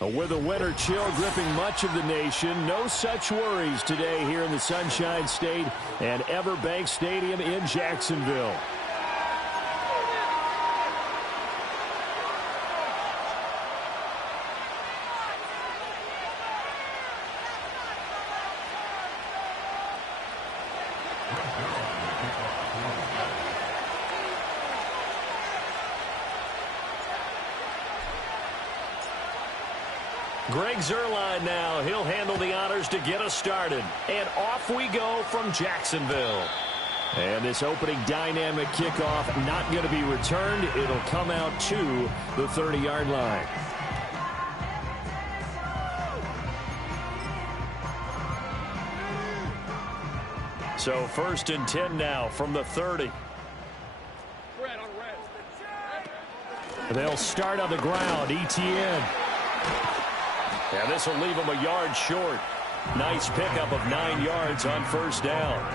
With a winter chill gripping much of the nation, no such worries today here in the Sunshine State and Everbank Stadium in Jacksonville. Greg Zuerlein now. He'll handle the honors to get us started. And off we go from Jacksonville. And this opening dynamic kickoff not going to be returned. It'll come out to the 30-yard line. So 1st and 10 now from the 30. They'll start on the ground. ETN. And this will leave them a yard short. Nice pickup of 9 yards on 1st down.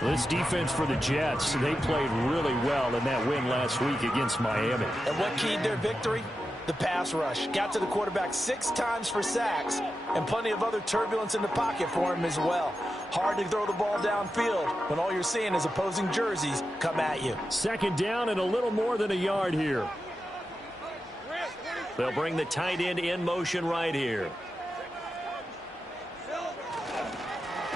This defense for the Jets, they played really well in that win last week against Miami. And what keyed their victory? The pass rush. Got to the quarterback 6 times for sacks, and plenty of other turbulence in the pocket for him as well. Hard to throw the ball downfield when all you're seeing is opposing jerseys come at you. 2nd down and a little more than a yard here. They'll bring the tight end in motion right here.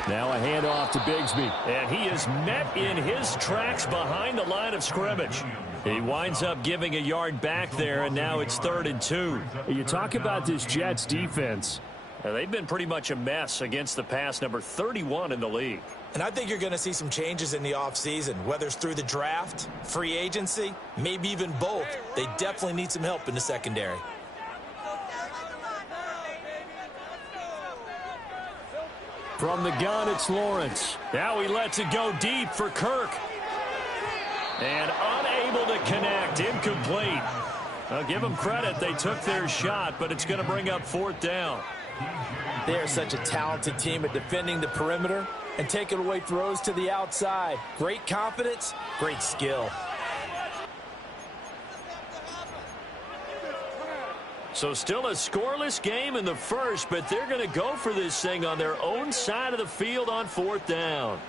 Now a handoff to Bigsby. And he is met in his tracks behind the line of scrimmage. He winds up giving a yard back there, and now it's 3rd and 2. You talk about this Jets defense. They've been pretty much a mess against the pass, number 31 in the league. And I think you're going to see some changes in the offseason, whether it's through the draft, free agency, maybe even both. They definitely need some help in the secondary. From the gun, it's Lawrence. Now he lets it go deep for Kirk. And unable to connect, incomplete. I'll give them credit. They took their shot, but it's going to bring up 4th down. They are such a talented team at defending the perimeter and taking away throws to the outside. Great confidence, great skill. So still a scoreless game in the first, but they're going to go for this thing on their own side of the field on 4th down.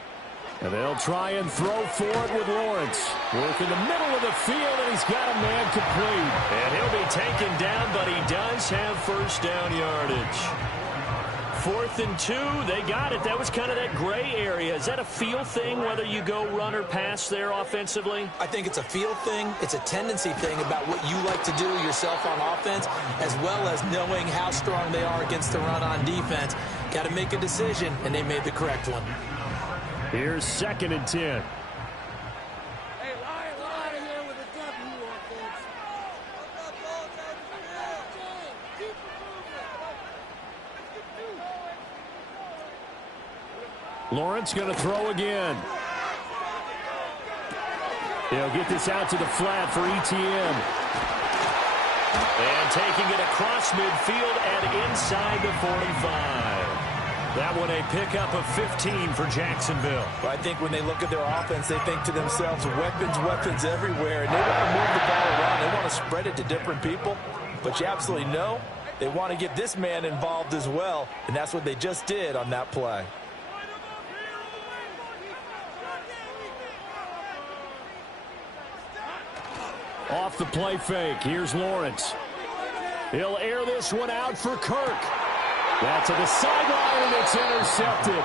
And they'll try and throw for it with Lawrence. Work in the middle of the field, and he's got a man complete. And he'll be taken down, but he does have 1st down yardage. 4th and 2, they got it. That was kind of that gray area. Is that a feel thing, whether you go run or pass there offensively? I think it's a feel thing. It's a tendency thing about what you like to do yourself on offense, as well as knowing how strong they are against the run on defense. Got to make a decision, and they made the correct one. Here's 2nd and 10. Lawrence going to throw again. He'll get this out to the flat for ETN. And taking it across midfield and inside the 45. That one a pickup of 15 for Jacksonville. Well, I think when they look at their offense, they think to themselves, weapons everywhere. And they want to move the ball around. They want to spread it to different people. But you absolutely know they want to get this man involved as well. And that's what they just did on that play. Off the play fake, here's Lawrence. He'll air this one out for Kirk. That's to the sideline, and it's intercepted.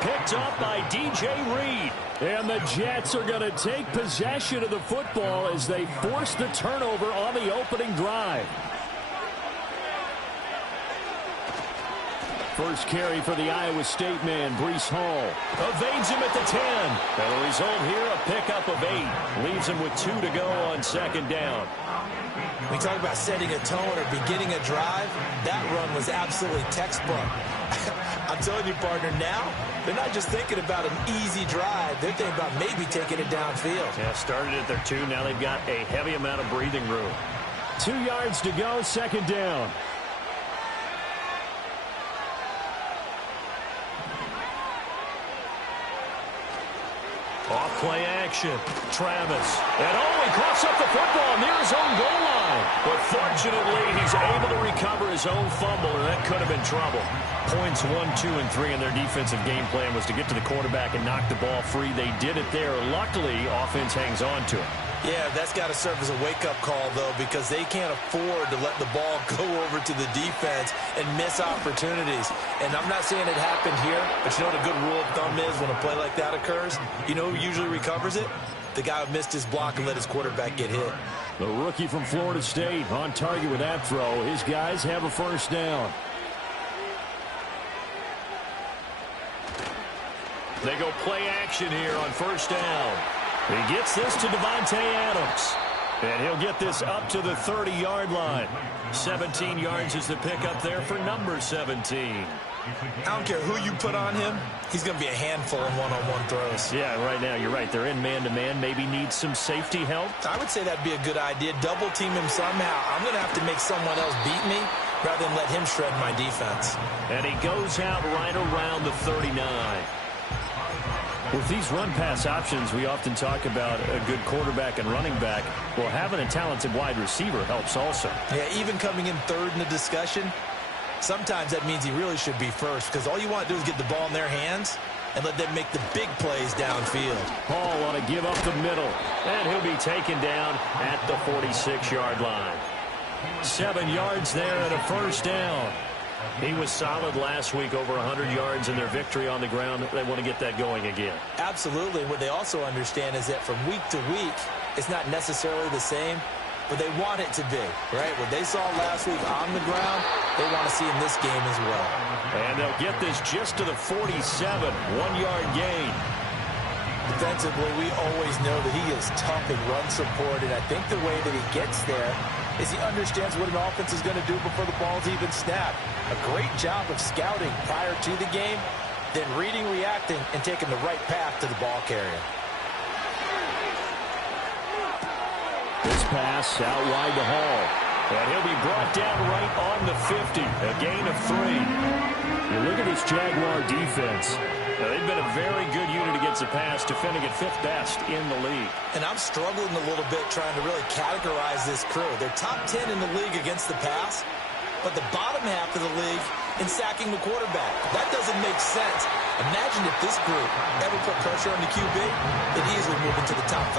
Picked up by D.J. Reed. And the Jets are going to take possession of the football as they force the turnover on the opening drive. First carry for the Iowa State man, Breece Hall. Evades him at the 10. And the result here, a pickup of 8. Leaves him with 2 to go on second down. We talk about setting a tone or beginning a drive. That run was absolutely textbook. I'm telling you, partner, now they're not just thinking about an easy drive. They're thinking about maybe taking it downfield. Yeah, started at their 2. Now they've got a heavy amount of breathing room. 2 yards to go, second down. Off play action. Travis. And he coughs up the football near his own goal line. But fortunately, he's able to recover his own fumble, and that could have been trouble. Points 1, 2, and 3 in their defensive game plan was to get to the quarterback and knock the ball free. They did it there. Luckily, offense hangs on to it. Yeah, that's got to serve as a wake-up call, though, because they can't afford to let the ball go over to the defense and miss opportunities. And I'm not saying it happened here, but you know what a good rule of thumb is when a play like that occurs? You know who usually recovers it? The guy who missed his block and let his quarterback get hit. The rookie from Florida State on target with that throw. His guys have a first down. They go play action here on first down. He gets this to Devontae Adams. And he'll get this up to the 30-yard line. 17 yards is the pickup there for number 17. I don't care who you put on him. He's going to be a handful in one-on-one throws. Yeah, right now, you're right. They're in man-to-man. Maybe need some safety help. I would say that'd be a good idea. Double team him somehow. I'm going to have to make someone else beat me rather than let him shred my defense. And he goes out right around the 39. With these run-pass options, we often talk about a good quarterback and running back. Well, having a talented wide receiver helps also. Yeah, even coming in third in the discussion, sometimes that means he really should be first, because all you want to do is get the ball in their hands and let them make the big plays downfield. Hall ought to give up the middle, and he'll be taken down at the 46-yard line. 7 yards there and a first down. He was solid last week, over 100 yards in their victory on the ground. They want to get that going again. Absolutely. What they also understand is that from week to week, it's not necessarily the same, but they want it to be, right? What they saw last week on the ground, they want to see in this game as well. And they'll get this just to the 47, 1-yard gain. Defensively, we always know that he is tough and run support, and I think the way that he gets there is he understands what an offense is going to do before the ball's even snapped. A great job of scouting prior to the game, then reading, reacting, and taking the right path to the ball carrier. This pass out wide to Hall. And he'll be brought down right on the 50. A gain of 3. You look at this Jaguar defense. Now, they've been a very good unit against the pass, defending at 5th best in the league. And I'm struggling a little bit trying to really categorize this crew. They're top 10 in the league against the pass, but the bottom half of the league in sacking the quarterback. That doesn't make sense. Imagine if this group ever put pressure on the QB, they'd easily move into the top 5.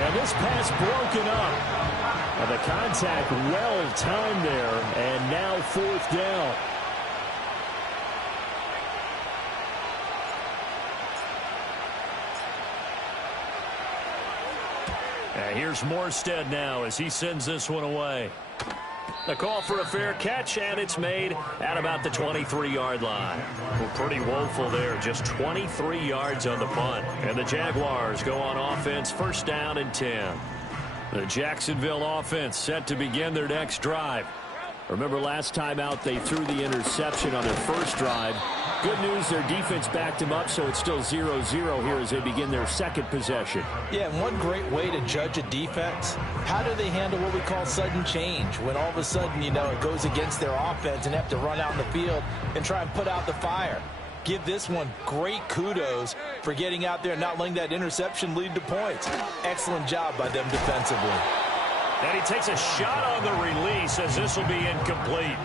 And this pass broken up. And the contact well timed there, and now 4th down. And here's Morstead now as he sends this one away. The call for a fair catch, and it's made at about the 23-yard line. Well, pretty woeful there, just 23 yards on the punt. And the Jaguars go on offense, first down and 10. The Jacksonville offense set to begin their next drive. Remember last time out they threw the interception on their first drive. Good news, their defense backed him up, so it's still 0-0 here as they begin their second possession. Yeah, and one great way to judge a defense, how do they handle what we call sudden change? When all of a sudden, you know, it goes against their offense and they have to run out in the field and try and put out the fire. Give this one great kudos for getting out there and not letting that interception lead to points. Excellent job by them defensively. And he takes a shot on the release as this will be incomplete.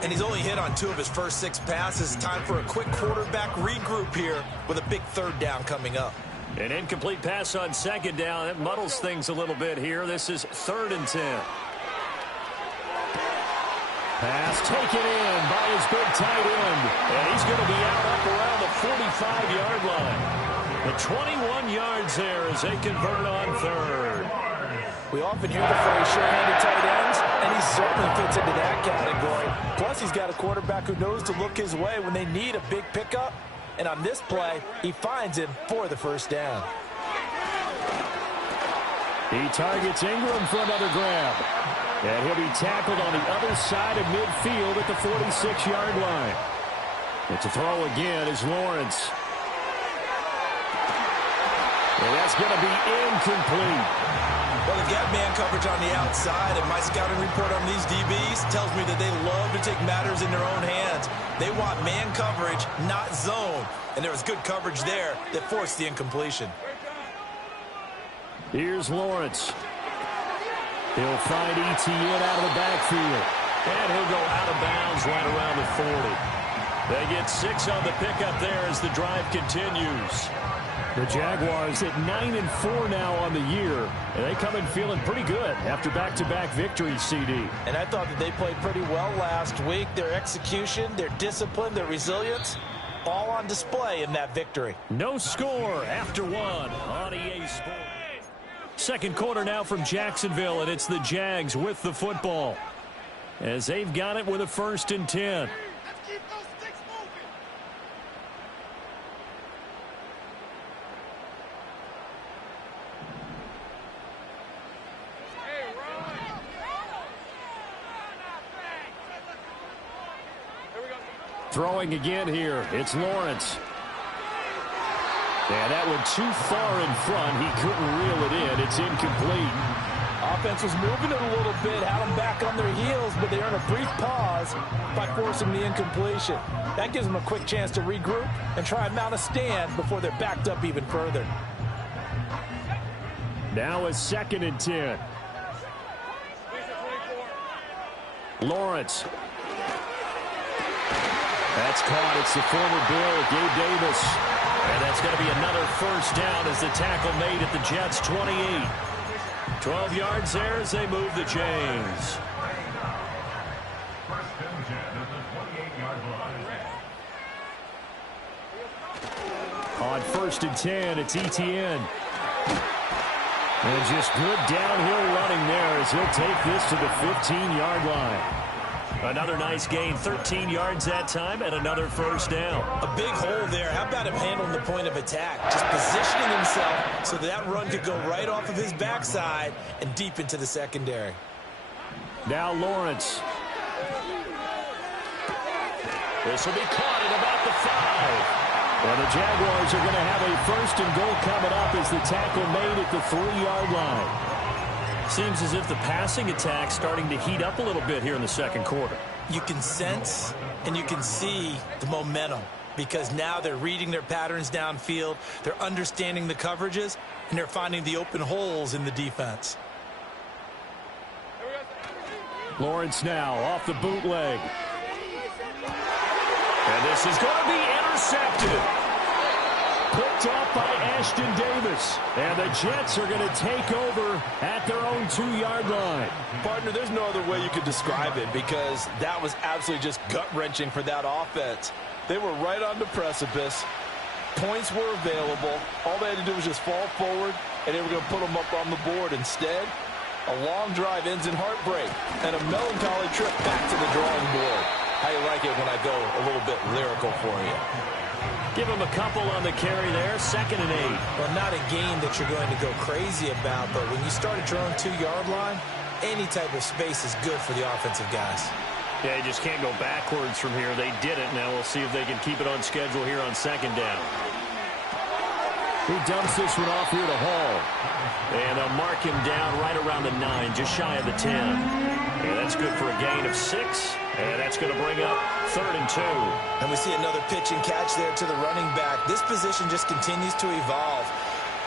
And he's only hit on 2 of his first 6 passes. Time for a quick quarterback regroup here with a big 3rd down coming up. An incomplete pass on 2nd down. It muddles things a little bit here. This is 3rd and 10. Pass taken in by his big tight end. And he's going to be out up around the 45-yard line. The 21 yards there as they convert on 3rd. We often hear the phrase sure-handed tight ends, and he certainly fits into that category. Plus, he's got a quarterback who knows to look his way when they need a big pickup. And on this play, he finds him for the first down. He targets Ingram for another grab. And he'll be tackled on the other side of midfield at the 46-yard line. And to throw again is Lawrence. And that's going to be incomplete. Well, they've got man coverage on the outside, and my scouting report on these DBs tells me that they love to take matters in their own hands. They want man coverage, not zone. And there was good coverage there that forced the incompletion. Here's Lawrence. He'll find ETN out of the backfield. And he'll go out of bounds right around the 40. They get 6 on the pickup there as the drive continues. The Jaguars at 9-4 now on the year, and they come in feeling pretty good after back-to-back victories, CD. And I thought that they played pretty well last week. Their execution, their discipline, their resilience, all on display in that victory. No score after 1 on EA Sports. Second quarter now from Jacksonville, and it's the Jags with the football as they've got it with a 1st and 10. Throwing again here, it's Lawrence. And that one too far in front. He couldn't reel it in. It's incomplete. Offense was moving it a little bit, had them back on their heels, but they earn a brief pause by forcing the incompletion. That gives them a quick chance to regroup and try and mount a stand before they're backed up even further. Now a 2nd and 10. Lawrence. That's caught. It's the former Bill, Gabe Davis. And that's going to be another first down as the tackle made at the Jets' 28. 12 yards there as they move the chains. On 1st and 10, it's ETN. And just good downhill running there as he'll take this to the 15-yard line. Another nice gain, 13 yards that time, and another first down. A big hole there. How about him handling the point of attack? Just positioning himself so that run could go right off of his backside and deep into the secondary. Now Lawrence. This will be caught at about the 5. Well, the Jaguars are going to have a 1st and goal coming up as the tackle made at the 3-yard line. Seems as if the passing attack's starting to heat up a little bit here in the second quarter. You can sense and you can see the momentum because now they're reading their patterns downfield, they're understanding the coverages, and they're finding the open holes in the defense. Lawrence now off the bootleg. And this is going to be intercepted. Picked off by Ashton Davis. And the Jets are going to take over at their own 2-yard line. Partner, there's no other way you could describe it because that was absolutely just gut-wrenching for that offense. They were right on the precipice. Points were available. All they had to do was just fall forward, and they were going to put them up on the board. Instead, a long drive ends in heartbreak and a melancholy trip back to the drawing board. How you like it when I go a little bit lyrical for you? Give him a couple on the carry there, 2nd and 8. Well, not a game that you're going to go crazy about, but when you start at your own 2-yard line, any type of space is good for the offensive guys. Yeah, you just can't go backwards from here. They did it. Now we'll see if they can keep it on schedule here on 2nd down. He dumps this one off here to Hall. And they'll mark him down right around the 9, just shy of the 10. And that's good for a gain of 6. And that's going to bring up 3rd and 2. And we see another pitch and catch there to the running back. This position just continues to evolve.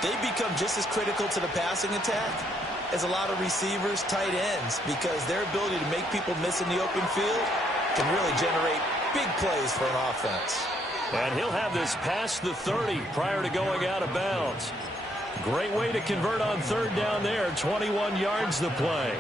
They become just as critical to the passing attack as a lot of receivers, tight ends, because their ability to make people miss in the open field can really generate big plays for an offense. And he'll have this past the 30 prior to going out of bounds. Great way to convert on 3rd down there. 21 yards to play.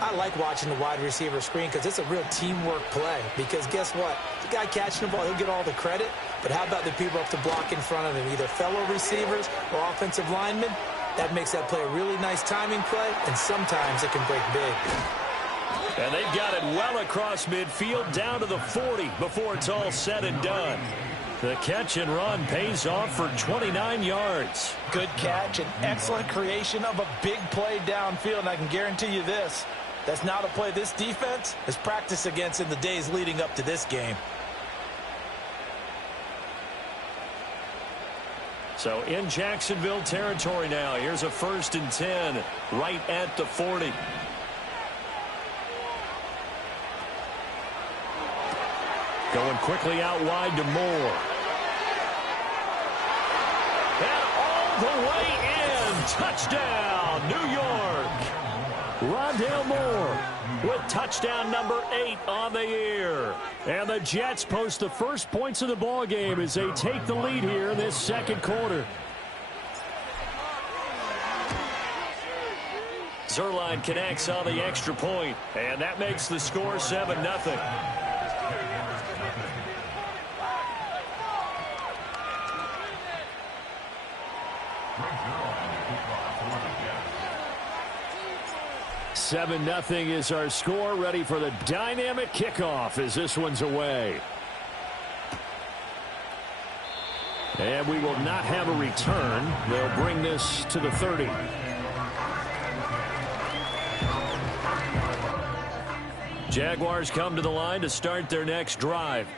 I like watching the wide receiver screen because it's a real teamwork play. Because guess what? The guy catching the ball, he'll get all the credit. But how about the people up to block in front of him, either fellow receivers or offensive linemen? That makes that play a really nice timing play, and sometimes it can break big. And they've got it well across midfield down to the 40 before it's all said and done. The catch and run pays off for 29 yards. Good catch and excellent creation of a big play downfield. And I can guarantee you this, that's not a play this defense has practiced against in the days leading up to this game. So in Jacksonville territory now. Here's a 1st and 10 right at the 40. Going quickly out wide to Moore. And all the way in. Touchdown, New York. Rondale Moore with touchdown number 8 on the year. And the Jets post the first points of the ball game as they take the lead here in this second quarter. Zerline connects on the extra point, and that makes the score 7-0. Nothing is our score. Ready for the dynamic kickoff as this one's away. And we will not have a return. They'll bring this to the 30. Jaguars come to the line to start their next drive.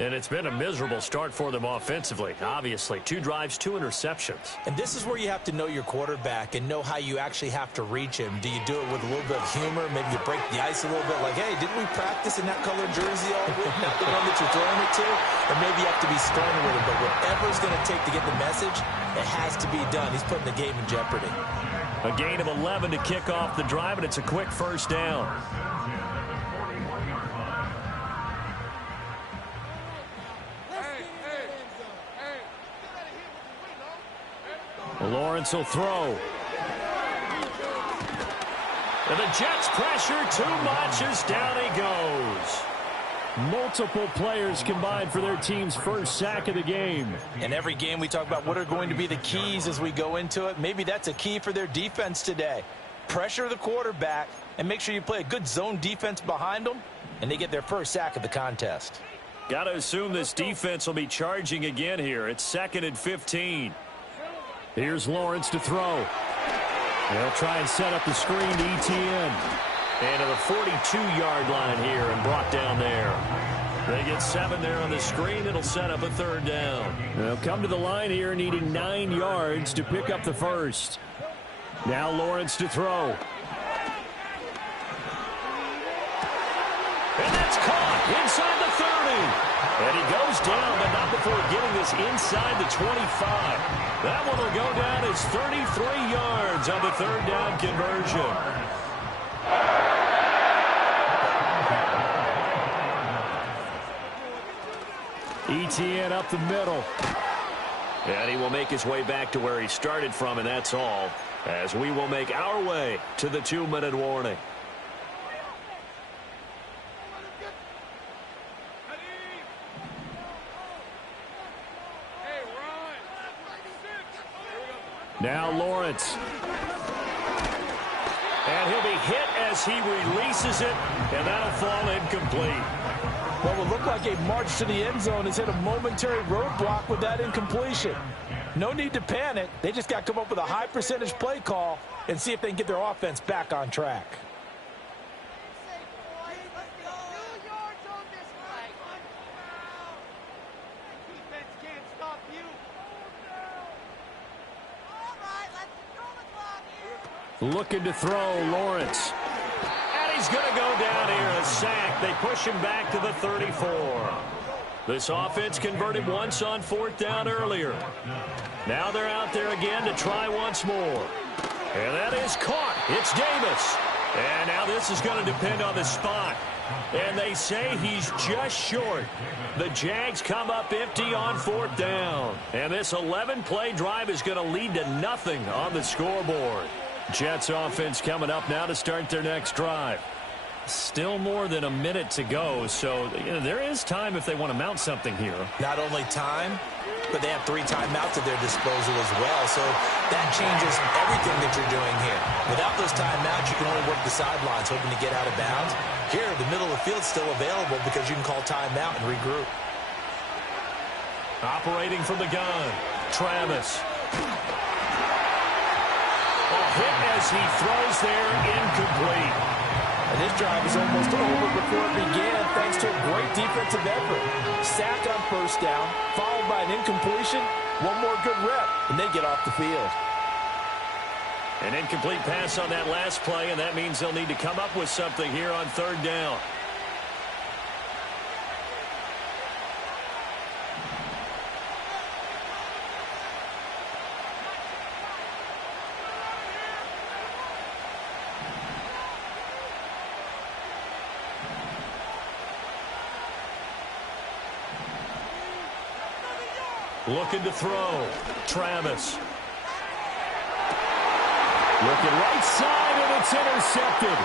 And it's been a miserable start for them offensively. Obviously, 2 drives, 2 interceptions. And this is where you have to know your quarterback and know how you actually have to reach him. Do you do it with a little bit of humor? Maybe you break the ice a little bit like, hey, didn't we practice in that colored jersey all week? Not the one that you're throwing it to? Or maybe you have to be stern with him. But whatever it's going to take to get the message, it has to be done. He's putting the game in jeopardy. A gain of 11 to kick off the drive, and it's a quick first down. Lawrence will throw. And the Jets pressure too much as down he goes. Multiple players combined for their team's first sack of the game. In every game we talk about what are going to be the keys as we go into it. Maybe that's a key for their defense today. Pressure the quarterback and make sure you play a good zone defense behind them, and they get their first sack of the contest. Got to assume this defense will be charging again here. It's 2nd and 15. Here's Lawrence to throw. They'll try and set up the screen to ETN. And to the 42-yard line here and brought down there. They get 7 there on the screen. It'll set up a 3rd down. They'll come to the line here needing 9 yards to pick up the first. Now Lawrence to throw. And that's caught inside the 30. And he goes down, but not before getting this inside the 25. That one will go down as 33 yards on the 3rd down conversion. ETN up the middle. And he will make his way back to where he started from, and that's all. As we will make our way to the 2-minute warning. Now Lawrence. And he'll be hit as he releases it, and that'll fall incomplete. What will look like a march to the end zone has hit a momentary roadblock with that incompletion. No need to panic. They just got to come up with a high percentage play call and see if they can get their offense back on track. Looking to throw, Lawrence. And he's going to go down here, a sack. They push him back to the 34. This offense converted once on 4th down earlier. Now they're out there again to try once more. And that is caught. It's Davis. And now this is going to depend on the spot. And they say he's just short. The Jags come up empty on 4th down. And this 11-play drive is going to lead to nothing on the scoreboard. Jets offense coming up now to start their next drive. Still more than a minute to go, so there is time if they want to mount something here. Not only time, but they have 3 timeouts at their disposal as well. So that changes everything that you're doing here. Without those timeouts, you can only work the sidelines, hoping to get out of bounds. Here, the middle of the field's still available because you can call timeout and regroup. Operating from the gun, Travis. A hit as he throws there, incomplete. And this drive is almost over before it began thanks to a great defensive effort. Sack on first down, followed by an incompletion, one more good rep, and they get off the field. An incomplete pass on that last play, and that means they'll need to come up with something here on 3rd down. Looking to throw. Travis. Looking right side, and it's intercepted.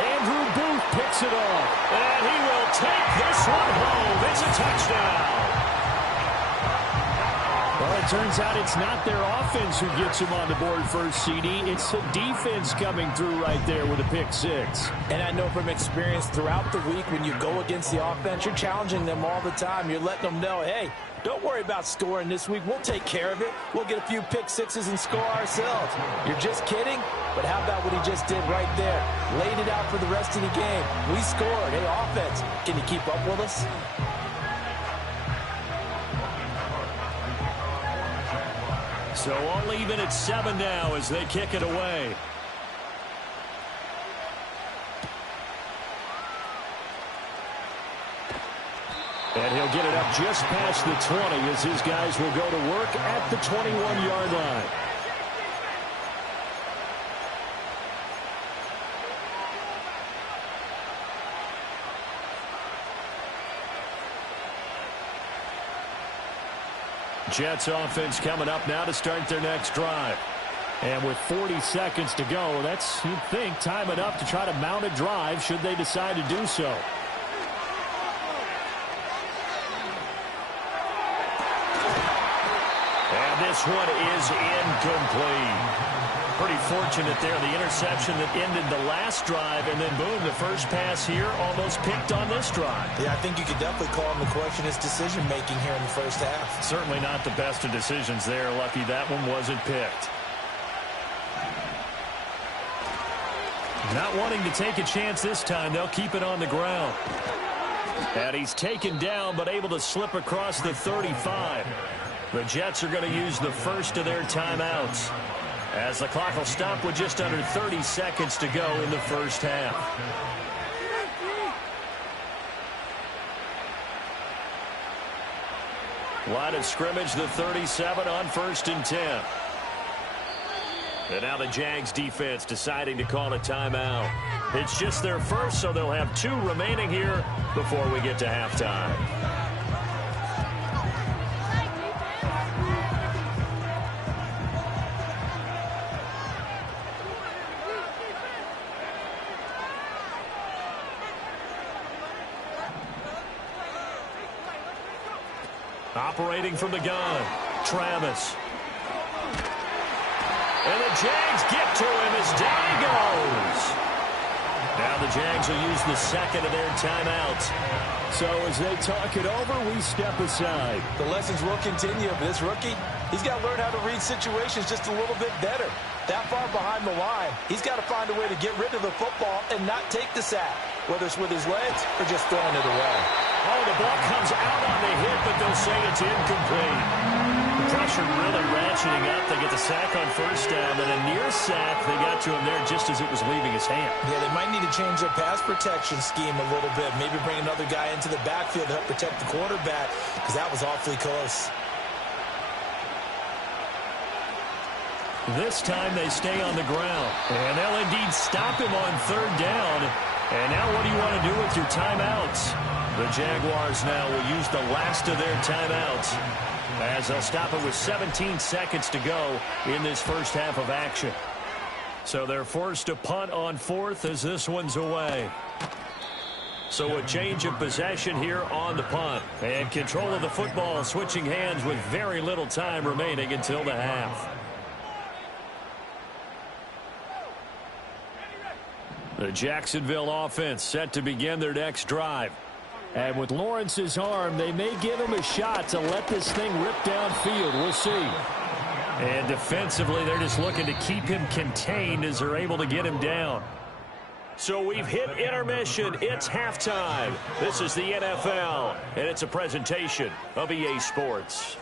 Andrew Booth picks it off. And he will take this one home. It's a touchdown. Well, it turns out it's not their offense who gets them on the board first, CD. It's the defense coming through right there with a pick 6. And I know from experience throughout the week when you go against the offense, you're challenging them all the time. You're letting them know, hey, don't worry about scoring this week. We'll take care of it. We'll get a few pick 6s and score ourselves. You're just kidding? But how about what he just did right there? Laid it out for the rest of the game. We scored. Hey, offense, can you keep up with us? So all even at 7 now as they kick it away. And he'll get it up just past the 20 as his guys will go to work at the 21-yard line. Jets offense coming up now to start their next drive. And with 40 seconds to go, that's, you'd think, time enough to try to mount a drive should they decide to do so. And this one is incomplete. Pretty fortunate there, the interception that ended the last drive, and then boom, the first pass here almost picked on this drive. Yeah, I think you could definitely call him the question his decision-making here in the first half. Certainly not the best of decisions there. Lucky that one wasn't picked. Not wanting to take a chance this time, they'll keep it on the ground. And he's taken down, but able to slip across the 35. The Jets are going to use the first of their timeouts, as the clock will stop with just under 30 seconds to go in the first half. Line of scrimmage, the 37 on 1st and 10. And now the Jags defense deciding to call a timeout. It's just their first, so they'll have 2 remaining here before we get to halftime. Operating from the gun, Travis. And the Jags get to him as down he goes. Now the Jags will use the second of their timeouts. So as they talk it over, we step aside. The lessons will continue, but this rookie, he's got to learn how to read situations just a little bit better. That far behind the line, he's got to find a way to get rid of the football and not take the sack, whether it's with his legs or just throwing it away. Oh, the ball comes out on the hit, but they'll say it's incomplete. The pressure really ratcheting up. They get the sack on first down, and a near sack. They got to him there just as it was leaving his hand. Yeah, they might need to change their pass protection scheme a little bit. Maybe bring another guy into the backfield to help protect the quarterback, because that was awfully close. This time they stay on the ground, and they'll indeed stop him on 3rd down. And now what do you want to do with your timeouts? The Jaguars now will use the last of their timeouts, as they'll stop it with 17 seconds to go in this first half of action. So they're forced to punt on 4th as this one's away. So a change of possession here on the punt. And control of the football switching hands with very little time remaining until the half. The Jacksonville offense set to begin their next drive. And with Lawrence's arm, they may give him a shot to let this thing rip downfield. We'll see. And defensively, they're just looking to keep him contained as they're able to get him down. So we've hit intermission. It's halftime. This is the NFL, and it's a presentation of EA Sports.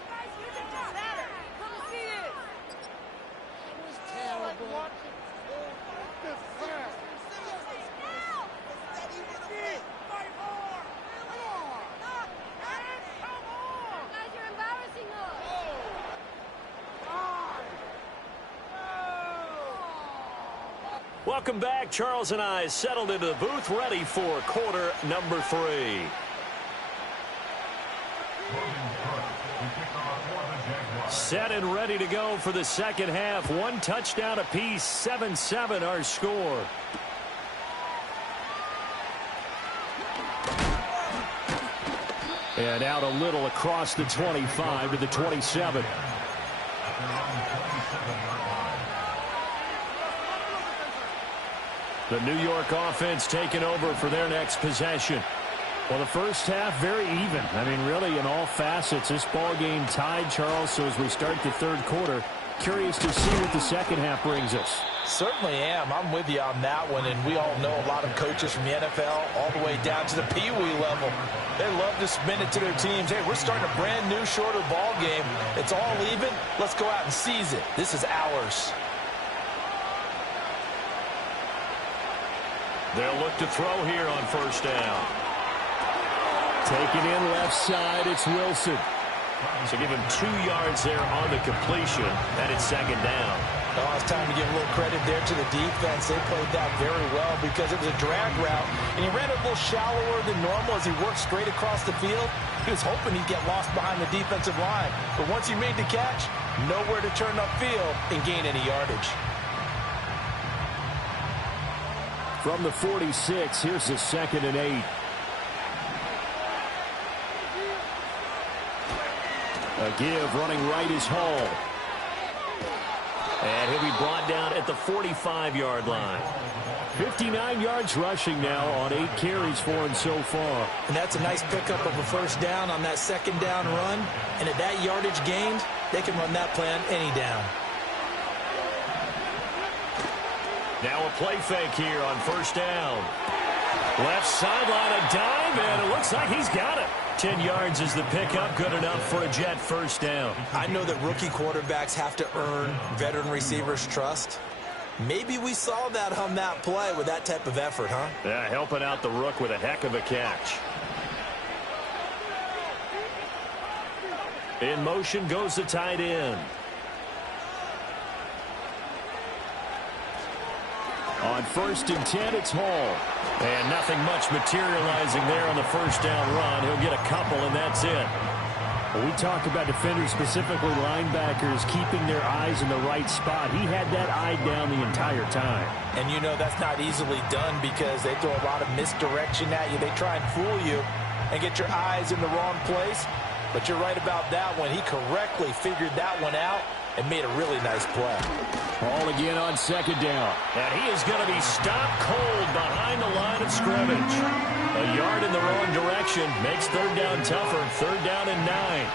Welcome back. Charles and I settled into the booth, ready for quarter number 3. Set and ready to go for the second half. 1 touchdown apiece, 7-7 our score. And out a little across the 25 to the 27. The New York offense taking over for their next possession. Well, the first half, very even. I mean, really, in all facets, this ball game tied, Charles. So as we start the third quarter, curious to see what the second half brings us. Certainly am. I'm with you on that one. And we all know a lot of coaches from the NFL all the way down to the Pee Wee level. They love to submit it to their teams. Hey, we're starting a brand new, shorter ball game. It's all even. Let's go out and seize it. This is ours. They'll look to throw here on first down. Taken in left side, it's Wilson. So give him 2 yards there on the completion, and it's second down. Oh, it's time to give a little credit there to the defense. They played that very well because it was a drag route, and he ran a little shallower than normal as he worked straight across the field. He was hoping he'd get lost behind the defensive line, but once he made the catch, nowhere to turn upfield and gain any yardage. From the 46, here's the 2nd and 8. A give, running right is Hall. And he'll be brought down at the 45-yard line. 59 yards rushing now on 8 carries for him so far. And that's a nice pickup of a first down on that second down run. And at that yardage gained, they can run that play on any down. Now a play fake here on first down. Left sideline, a dive, and it looks like he's got it. 10 yards is the pickup, good enough for a Jet first down. I know that rookie quarterbacks have to earn veteran receivers' trust. Maybe we saw that on that play with that type of effort, huh? Yeah, helping out the rook with a heck of a catch. In motion goes the tight end. On 1st and 10, it's Hall. And nothing much materializing there on the first down run. He'll get a couple, and that's it. When we talk about defenders, specifically linebackers, keeping their eyes in the right spot, he had that eye down the entire time. And you know that's not easily done because they throw a lot of misdirection at you. They try and fool you and get your eyes in the wrong place. But you're right about that one. He correctly figured that one out and made a really nice play. Hall again on second down. And he is going to be stopped cold behind the line of scrimmage. A yard in the wrong direction makes third down tougher. Third down and 9.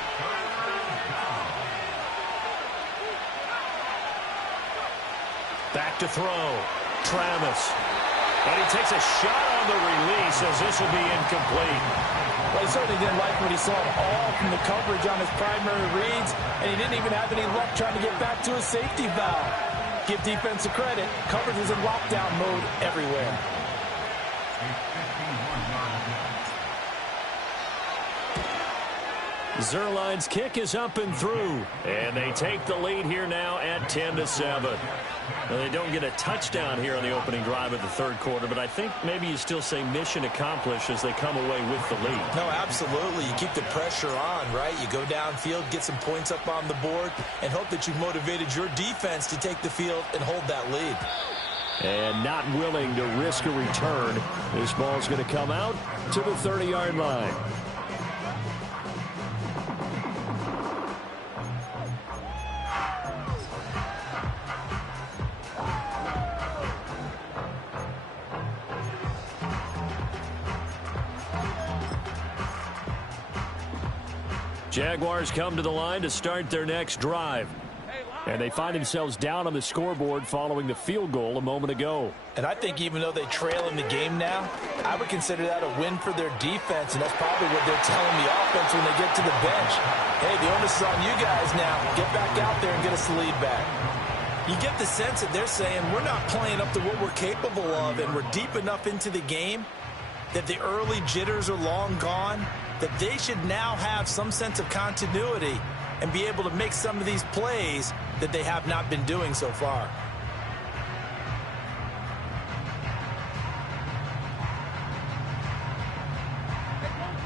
Back to throw. Travis. And he takes a shot on the release as this will be incomplete. Well, he certainly didn't like what he saw at all from the coverage on his primary reads, and he didn't even have any luck trying to get back to his safety valve. Give defensive credit. Coverage is in lockdown mode everywhere. Zerline's kick is up and through, and they take the lead here now at 10-7. Well, they don't get a touchdown here on the opening drive of the third quarter, but I think maybe you still say mission accomplished as they come away with the lead. No, absolutely. You keep the pressure on, right? You go downfield, get some points up on the board, and hope that you've motivated your defense to take the field and hold that lead. And not willing to risk a return. This ball's going to come out to the 30-yard line. Jaguars come to the line to start their next drive. And they find themselves down on the scoreboard following the field goal a moment ago. And I think even though they trail in the game now, I would consider that a win for their defense, and that's probably what they're telling the offense when they get to the bench. Hey, the onus is on you guys now. Get back out there and get us the lead back. You get the sense that they're saying we're not playing up to what we're capable of, and we're deep enough into the game that the early jitters are long gone, that they should now have some sense of continuity and be able to make some of these plays that they have not been doing so far.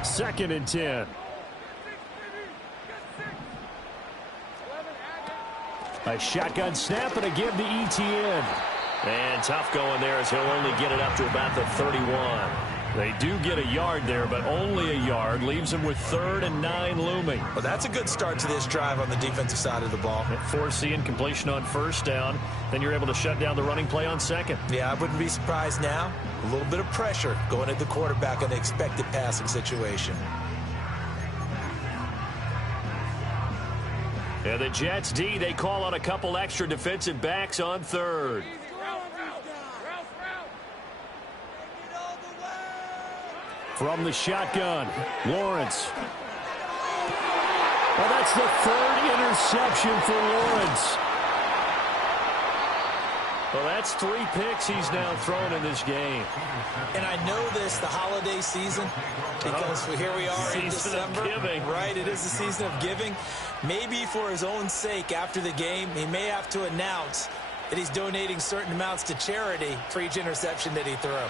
Second and 10. A shotgun snap and a give to ETN. And tough going there as he'll only get it up to about the 31. They do get a yard there, but only a yard. Leaves them with 3rd and 9 looming. Well, that's a good start to this drive on the defensive side of the ball. Force the incompletion on first down. Then you're able to shut down the running play on second. Yeah, I wouldn't be surprised now. A little bit of pressure going at the quarterback on the expected passing situation. Yeah, the Jets D, they call out a couple extra defensive backs on 3rd. From the shotgun, Lawrence. Well, that's the 3rd interception for Lawrence. Well, that's 3 picks he's now thrown in this game. And I know this, the holiday season, because here we are in December. Right, it is the season of giving. Maybe for his own sake after the game, he may have to announce that he's donating certain amounts to charity for each interception that he threw.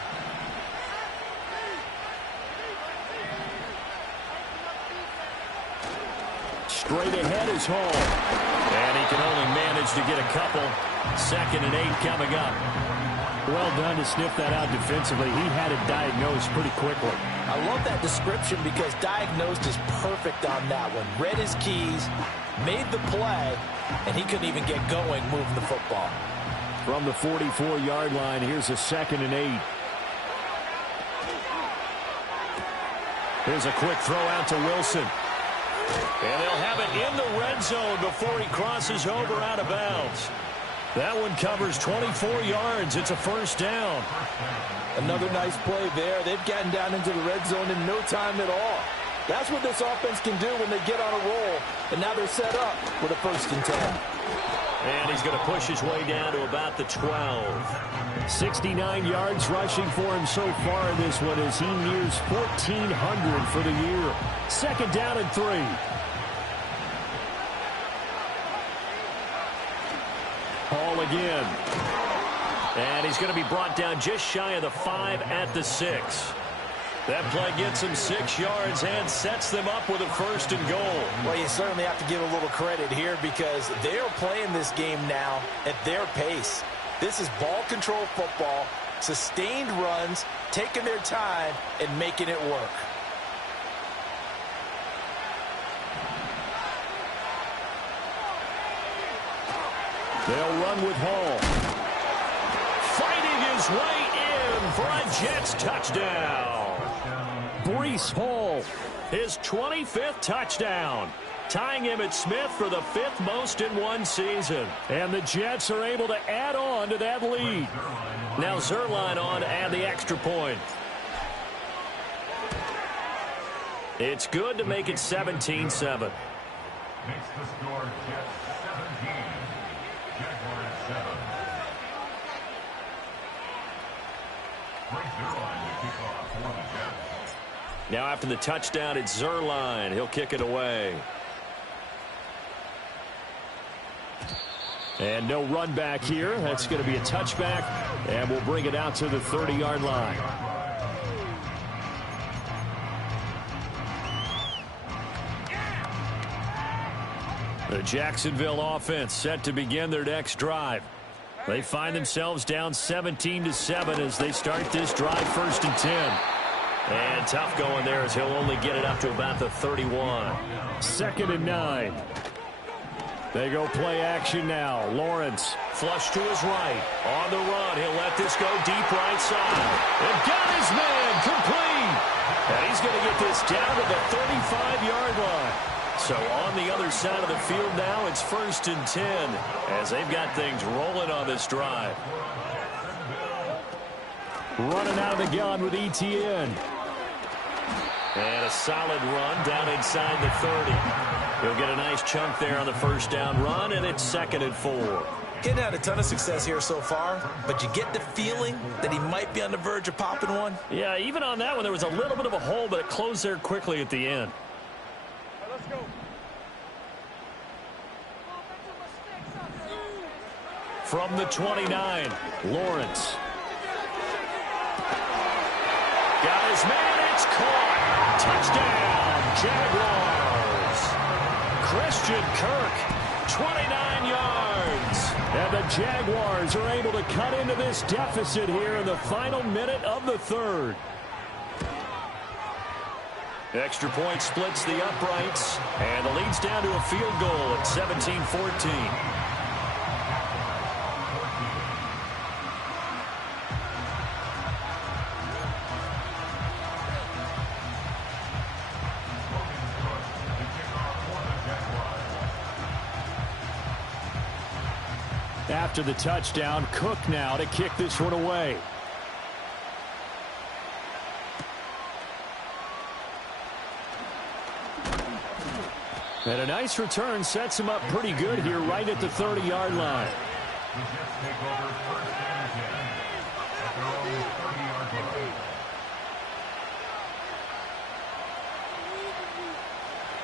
Straight ahead is Hall. And he can only manage to get a couple. 2nd and 8 coming up. Well done to sniff that out defensively. He had it diagnosed pretty quickly. I love that description because diagnosed is perfect on that one. Read his keys, made the play, and he couldn't even get going moving the football. From the 44-yard line, here's a 2nd and 8. Here's a quick throw out to Wilson. And they'll have it in the red zone before he crosses over out of bounds. That one covers 24 yards. It's a first down. Another nice play there. They've gotten down into the red zone in no time at all. That's what this offense can do when they get on a roll. And now they're set up with a 1st and 10. And he's going to push his way down to about the 12. 69 yards rushing for him so far in this one as he nears 1,400 for the year. 2nd down and 3. Hall again. And he's going to be brought down just shy of the 5 at the 6. That play gets him 6 yards and sets them up with a 1st and goal. Well, you certainly have to give a little credit here because they are playing this game now at their pace. This is ball control football, sustained runs, taking their time and making it work. They'll run with Hall. Fighting his way in for a Jets touchdown. Breece Hall, his 25th touchdown, tying him at Smith for the 5th most in one season. And the Jets are able to add on to that lead. Now Zuerlein on to add the extra point. It's good to make it 17-7. Makes the score Jets 17, Jaguars 7. Break Zuerlein to kick off for the Jets. Now after the touchdown, it's Zuerlein. He'll kick it away. And no run back here. That's going to be a touchback, and we'll bring it out to the 30-yard line. The Jacksonville offense set to begin their next drive. They find themselves down 17-7 as they start this drive, 1st and 10. And tough going there as he'll only get it up to about the 31. 2nd and 9. They go play action now. Lawrence flush to his right. On the run, he'll let this go deep right side. And got his man complete. And he's going to get this down to the 35-yard line. So on the other side of the field now, it's 1st and 10 as they've got things rolling on this drive. Running out of the gun with ETN. And a solid run down inside the 30. He'll get a nice chunk there on the 1st down run, and it's 2nd and 4. Getting had a ton of success here so far, but you get the feeling that he might be on the verge of popping one. Yeah, even on that one, there was a little bit of a hole, but it closed there quickly at the end. Let's go. From the 29, Lawrence. Got his man, it's caught. Touchdown, Jaguars. Christian Kirk, 29 yards. And the Jaguars are able to cut into this deficit here in the final minute of the 3rd. Extra point splits the uprights, and the lead's down to a field goal at 17-14. After the touchdown, Cook now to kick this one away. And a nice return sets him up pretty good here right at the 30-yard line.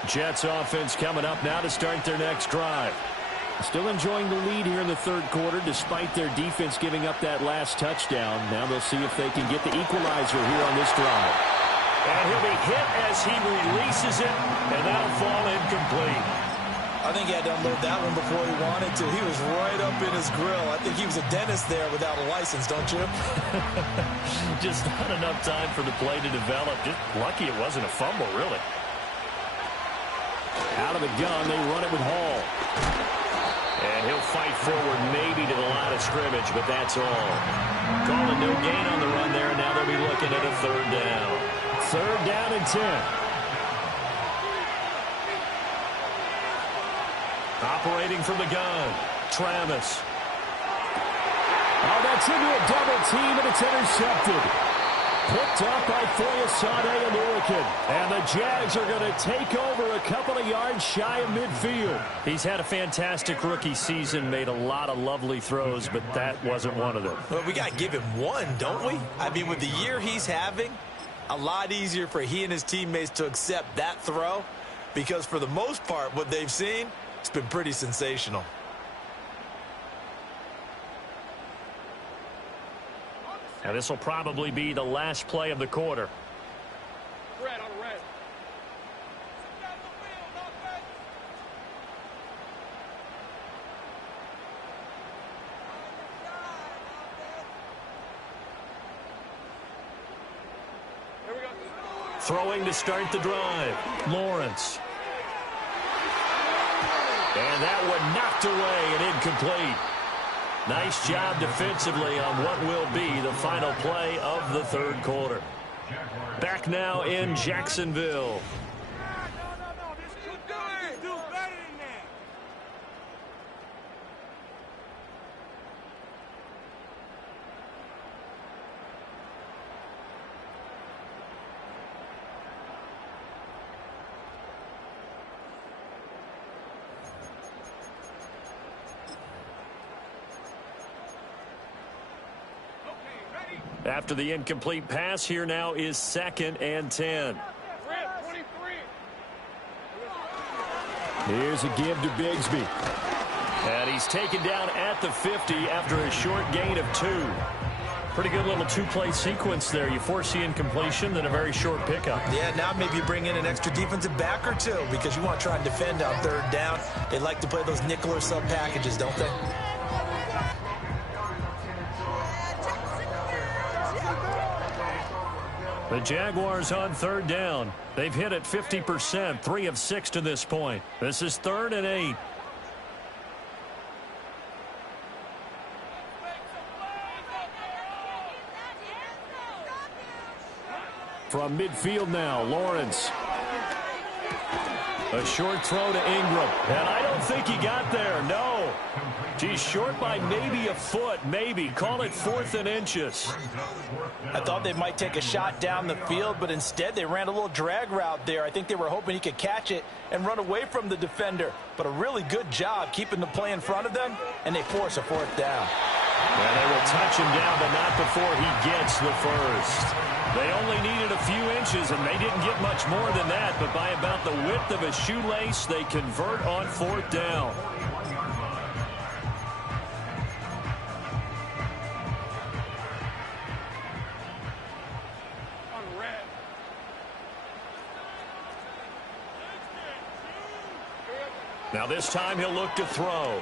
Jets offense coming up now to start their next drive. Still enjoying the lead here in the 3rd quarter despite their defense giving up that last touchdown. Now they'll see if they can get the equalizer here on this drive. And he'll be hit as he releases it, and that'll fall incomplete. I think he had to unload that one before he wanted to. He was right up in his grill. I think he was a dentist there without a license, don't you? Just not enough time for the play to develop. Just lucky it wasn't a fumble, really. Out of the gun, they run it with Hall. And he'll fight forward maybe to the line of scrimmage, but that's all. Calling no gain on the run there, and now they'll be looking at a 3rd down. 3rd down and 10. Operating from the gun, Travis. Oh, that's into a double team, and it's intercepted. Picked up by Foyesade and Hurricane. And the Jags are going to take over a couple of yards shy of midfield. He's had a fantastic rookie season, made a lot of lovely throws, but that wasn't one of them. Well, we got to give him one, don't we? I mean, with the year he's having, a lot easier for he and his teammates to accept that throw because for the most part, what they've seen, it's been pretty sensational. Now, this will probably be the last play of the quarter. Red on red. Here we go. Throwing to start the drive, Lawrence. And that one knocked away and incomplete. Nice job defensively on what will be the final play of the 3rd quarter. Back now in Jacksonville. Do better than that. After the incomplete pass, here now is 2nd and 10. Red 23. Here's a give to Bigsby. And he's taken down at the 50 after a short gain of 2. Pretty good little 2-play sequence there. You force the incompletion, then a very short pickup. Yeah, now maybe you bring in an extra defensive back or two because you want to try and defend on 3rd down. They like to play those nickel or sub packages, don't they? The Jaguars on third down. They've hit it 50%, 3 of 6 to this point. This is 3rd and 8. From midfield now, Lawrence. A short throw to Ingram. And I don't think he got there. No. He's short by maybe a foot, maybe. Call it 4th and inches. I thought they might take a shot down the field, but instead they ran a little drag route there. I think they were hoping he could catch it and run away from the defender. But a really good job keeping the play in front of them, and they force a 4th down. And they will touch him down, but not before he gets the first. They only needed a few inches, and they didn't get much more than that. But by about the width of a shoelace, they convert on 4th down. Now this time he'll look to throw.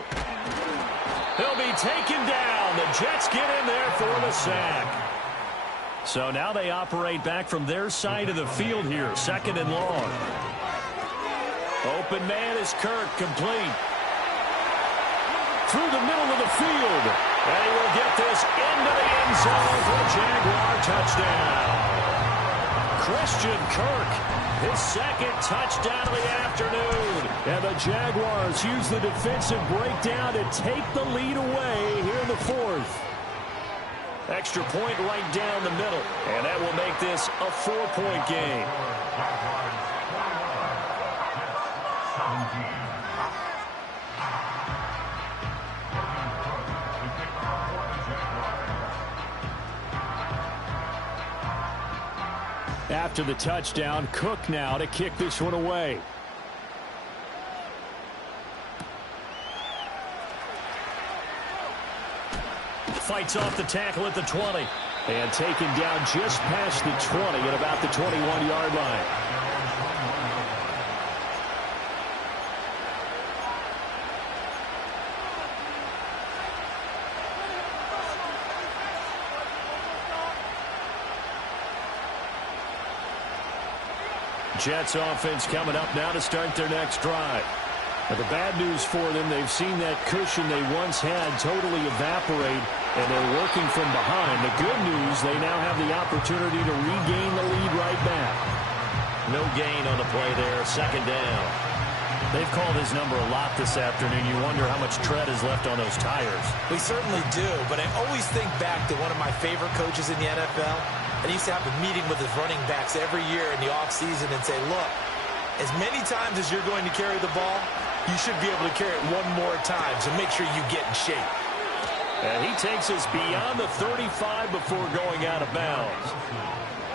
He'll be taken down. The Jets get in there for the sack. So now they operate back from their side of the field here, 2nd and long. Open man is Kirk, complete. Through the middle of the field. And he will get this into the end zone for a Jaguar touchdown. Christian Kirk, his 2nd touchdown of the afternoon. And the Jaguars use the defensive breakdown to take the lead away here in the 4th. Extra point right down the middle. And that will make this a 4-point game. After the touchdown, Cook now to kick this one away. Fights off the tackle at the 20. And taken down just past the 20 at about the 21-yard line. Jets offense coming up now to start their next drive. Now the bad news for them, they've seen that cushion they once had totally evaporate, and they're working from behind. The good news, they now have the opportunity to regain the lead right back. No gain on the play there, 2nd down. They've called his number a lot this afternoon. You wonder how much tread is left on those tires. We certainly do, but I always think back to one of my favorite coaches in the NFL. And he used to have a meeting with his running backs every year in the offseason and say, look, as many times as you're going to carry the ball, you should be able to carry it one more time, so make sure you get in shape. And he takes us beyond the 35 before going out of bounds.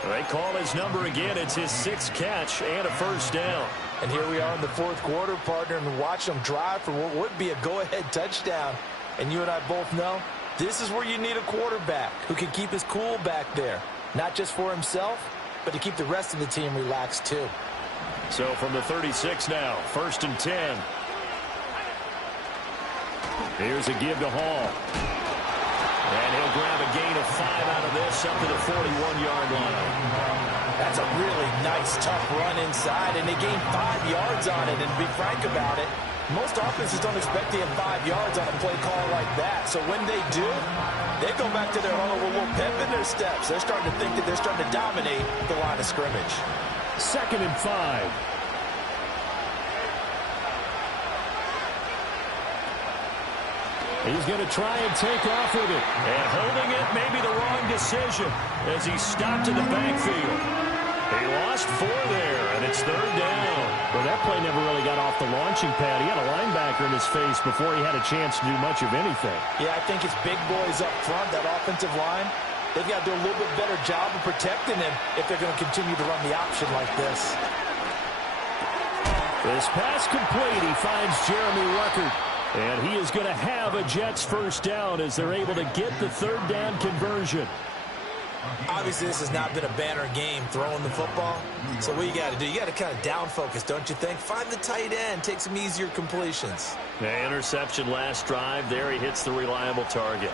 They call his number again. It's his 6th catch and a 1st down. And here we are in the 4th quarter, partner, and watch them drive for what would be a go-ahead touchdown. And you and I both know this is where you need a quarterback who can keep his cool back there. Not just for himself, but to keep the rest of the team relaxed too. So from the 36 now, 1st and 10. Here's a give to Hall. And he'll grab a gain of 5 out of this up to the 41-yard line. That's a really nice, tough run inside, and they gained 5 yards on it. And to be frank about it, most offenses don't expect to have 5 yards on a play call like that. So when they do, they go back to their huddle with a little pep in their steps. They're starting to think that they're starting to dominate the line of scrimmage. 2nd and 5. He's going to try and take off with it. And holding it may be the wrong decision as he stopped in the backfield. He lost 4 there, and it's 3rd down. Well, that play never really got off the launching pad. He had a linebacker in his face before he had a chance to do much of anything. Yeah, I think it's big boys up front, that offensive line. They've got to do a little bit better job of protecting him if they're going to continue to run the option like this. This pass complete. He finds Jeremy Ruckert. And he is going to have a Jets 1st down as they're able to get the 3rd down conversion. Obviously, this has not been a banner game throwing the football. So what you got to do, you got to kind of down focus, don't you think? Find the tight end, take some easier completions. The interception last drive. There he hits the reliable target.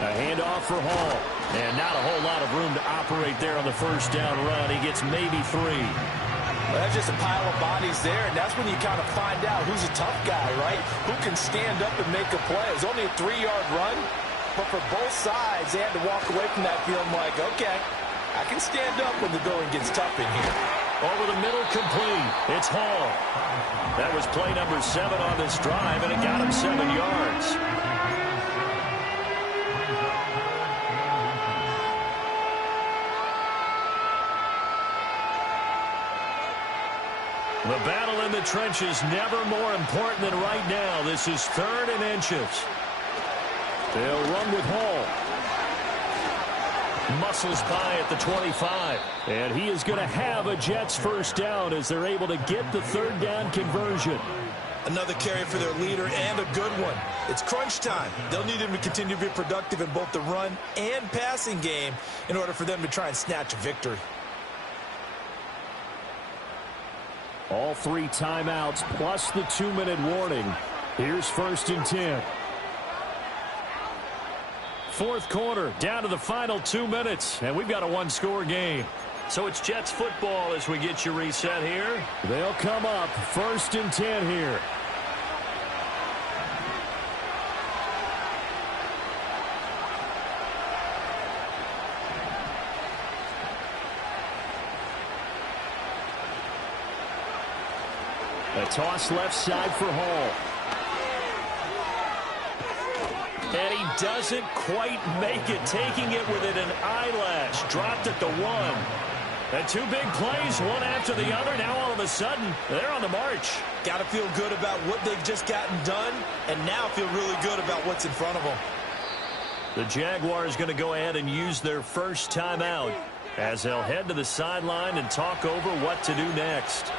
A handoff for Hall. And not a whole lot of room to operate there on the first down run. He gets maybe 3. Well, that's just a pile of bodies there, and that's when you kind of find out who's a tough guy, right? Who can stand up and make a play. It was only a 3-yard run, but for both sides, they had to walk away from that feeling like, okay, I can stand up when the going gets tough in here. Over the middle, complete. It's Hall. That was play number 7 on this drive, and it got him 7 yards. The battle in the trenches never more important than right now. This is 3rd and inches. They'll run with Hall. Muscles by at the 25. And he is going to have a Jets first down as they're able to get the 3rd down conversion. Another carry for their leader and a good one. It's crunch time. They'll need him to continue to be productive in both the run and passing game in order for them to try and snatch a victory. All 3 timeouts plus the 2-minute warning. Here's 1st and 10. 4th quarter, down to the final 2 minutes, and we've got a 1-score game. So it's Jets football as we get you reset here. They'll come up 1st and 10 here. A toss left side for Hall. And he doesn't quite make it, taking it within an eyelash. Dropped at the 1. And 2 big plays, one after the other. Now all of a sudden, they're on the march. Got to feel good about what they've just gotten done, and now feel really good about what's in front of them. The Jaguars going to go ahead and use their first timeout as they'll head to the sideline and talk over what to do next.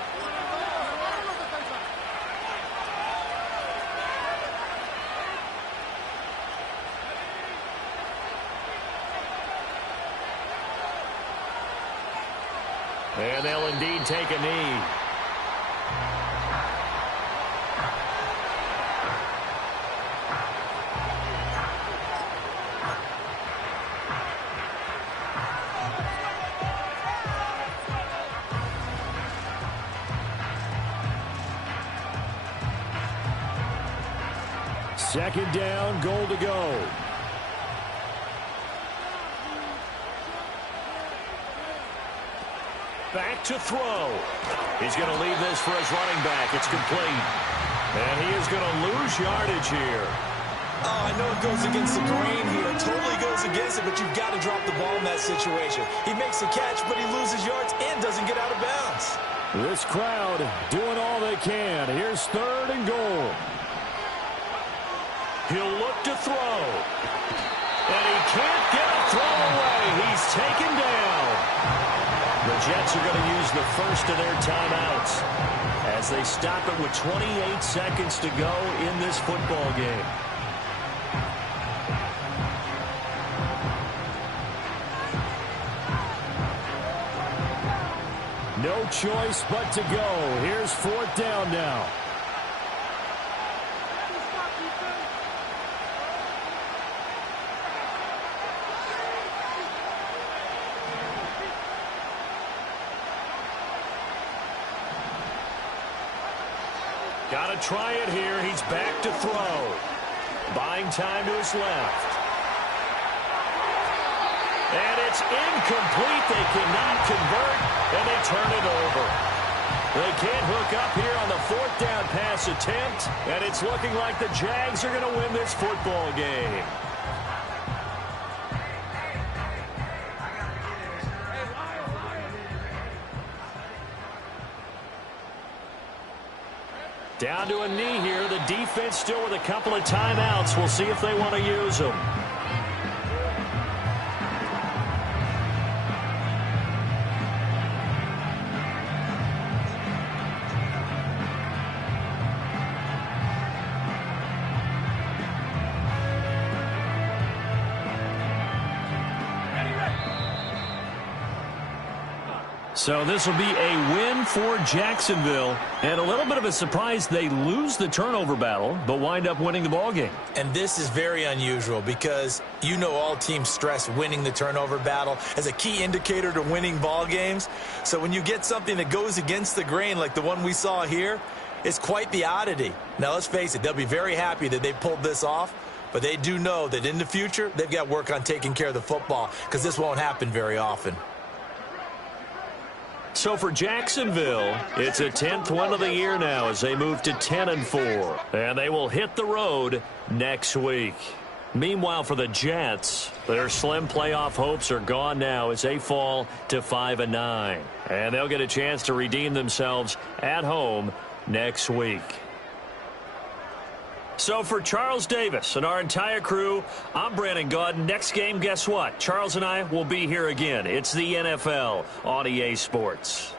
And they'll indeed take a knee. Second down, goal to go. Back to throw. He's going to leave this for his running back. It's complete. And he is going to lose yardage here. Oh, I know it goes against the grain here. It totally goes against it, but you've got to drop the ball in that situation. He makes a catch, but he loses yards and doesn't get out of bounds. This crowd doing all they can. Here's 3rd and goal. He'll look to throw. And he can't get a throw away. He's taken down. The Jets are going to use the first of their timeouts as they stop it with 28 seconds to go in this football game. No choice but to go. Here's 4th down now. Got to try it here. He's back to throw. Buying time to his left. And it's incomplete. They cannot convert, and they turn it over. They can't hook up here on the 4th down pass attempt, and it's looking like the Jags are going to win this football game. Down to a knee here. The defense still with a couple of timeouts. We'll see if they want to use them. So this will be a win for Jacksonville. And a little bit of a surprise, they lose the turnover battle, but wind up winning the ballgame. And this is very unusual because you know all teams stress winning the turnover battle as a key indicator to winning ball games. So when you get something that goes against the grain like the one we saw here, it's quite the oddity. Now, let's face it, they'll be very happy that they pulled this off, but they do know that in the future, they've got work on taking care of the football because this won't happen very often. So for Jacksonville, it's a 10th win of the year now as they move to 10-4. And they will hit the road next week. Meanwhile, for the Jets, their slim playoff hopes are gone now as they fall to 5-9. And they'll get a chance to redeem themselves at home next week. So for Charles Davis and our entire crew, I'm Brandon Gaudin. Next game, guess what? Charles and I will be here again. It's the NFL on EA Sports.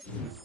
kickoff.